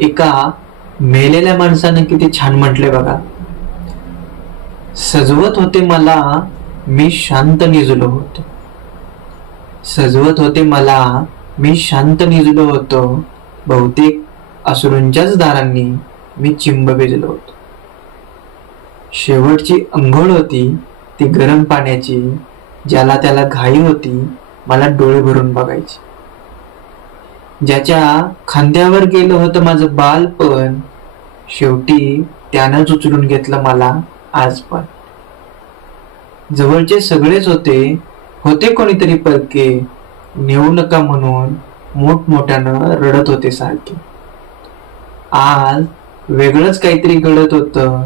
एका मेलेल्या माणसाने किती छान म्हटले बघा. सजवत होते मला, मी शांत निजलो होतो. सजवत होते मला, मी शांत निजलो होतो. बहुतेक असुरांच्याच दारांनी मी चिंब भिजलो होतो. शेवटची अंघोळ होती ती गरम पाण्याची, ज्याला त्याला घाई होती मला डोळे भरून बघायची. ज्याच्या खांद्यावर गेलं होतं माझं बालपण, शेवटी त्यानंच उचलून घेतलं मला आज पण. जवळचे सगळेच होते, होते कोणीतरी परके, नेऊ नका म्हणून मोठमोठ्यानं रडत होते सारखे. आज वेगळंच काहीतरी घडत होतं.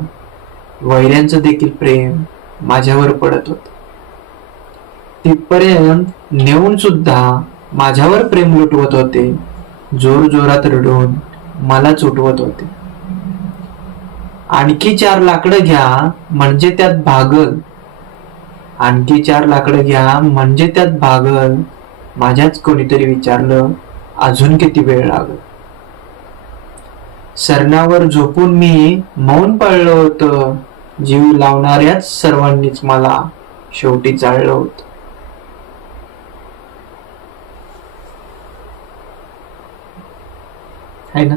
वैऱ्यांचं देखील प्रेम माझ्यावर पडत होत. तिथपर्यंत नेऊन सुद्धा माझ्यावर प्रेम लुटवत होते. जोर जोरात रडून मलाच उठवत होते. आणखी 4 लाकडं घ्या म्हणजे त्यात भागल. आणखी 4 लाकडं घ्या म्हणजे त्यात भागल. माझ्याच कोणीतरी विचारलं, अजून किती वेळ लागल. सरणावर झोपून मी मौन पाळलं होतं. जीव लावणाऱ्याच सर्वांनीच मला शेवटी जाळलं होतं. है ना.